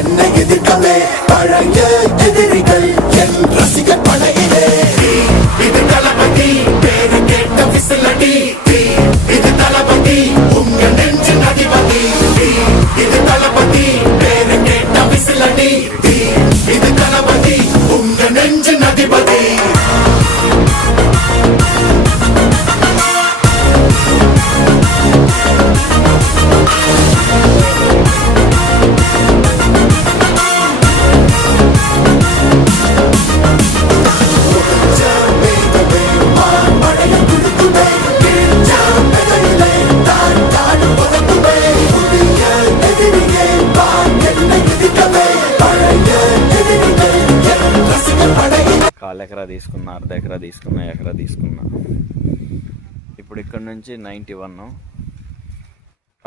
என்னை எதிர்க்கவே பழைய எதிரிகள் என் ரசிகர் படையிலே. இது தளபதி பேரு கேட்ட விசிலடி, இது தளபதி உங்க நெஞ்சின் அதிபதி. இது தளபதி பேரு கேட்ட விசிலடி, இது தளபதி உங்க நெஞ்சின் அதிபதி. కాలు ఎకరా తీసుకున్నా, అర్ధ ఎకరా తీసుకున్నా, ఎకరా తీసుకున్నా. ఇప్పుడు ఇక్కడ నుంచి 91,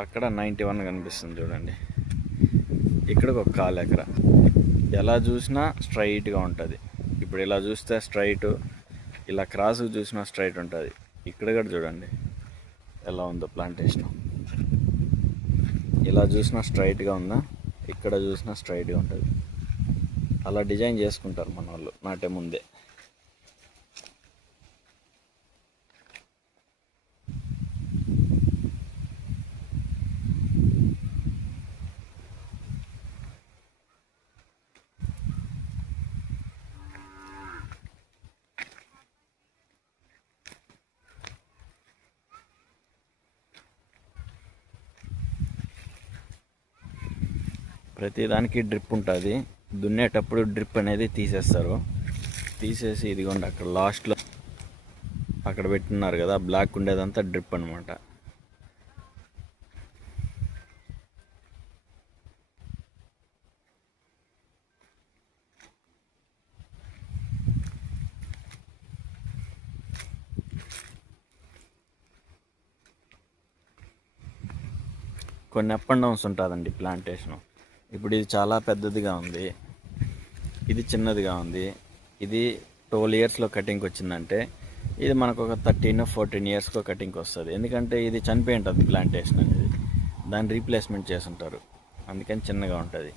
అక్కడ 91 కనిపిస్తుంది చూడండి. ఇక్కడికి ఒక కాలు ఎకరా. ఎలా చూసినా స్ట్రైట్గా ఉంటుంది. ఇప్పుడు ఇలా చూస్తే స్ట్రైట్, ఇలా క్రాస్కి చూసినా స్ట్రైట్ ఉంటుంది. ఇక్కడ కూడా చూడండి ఎలా ఉందో ప్లాంటేషన్. ఇలా చూసినా స్ట్రైట్గా ఉందా, ఇక్కడ చూసినా స్ట్రైట్గా ఉంటుంది. అలా డిజైన్ చేసుకుంటారు మన వాళ్ళు నాటే ముందే. ప్రతిదానికి డ్రిప్ ఉంటుంది. దున్నేటప్పుడు డ్రిప్ అనేది తీసేస్తారు. తీసేసి ఇదిగోండి అక్కడ లాస్ట్లో అక్కడ పెట్టున్నారు కదా, బ్లాక్ ఉండేదంతా డ్రిప్ అనమాట. కొన్ని అప్ అండ్ డౌన్స్ ఉంటుందండి ప్లాంటేషను. ఇప్పుడు ఇది చాలా పెద్దదిగా ఉంది, ఇది చిన్నదిగా ఉంది. ఇది 12 ఇయర్స్లో కటింగ్కి వచ్చిందంటే ఇది మనకు ఒక 13-14 ఇయర్స్కో కటింగ్కి వస్తుంది. ఎందుకంటే ఇది చనిపోయి ఉంటుంది ప్లాంటేషన్ అనేది, దాన్ని రీప్లేస్మెంట్ చేసి ఉంటారు, అందుకని చిన్నగా ఉంటుంది.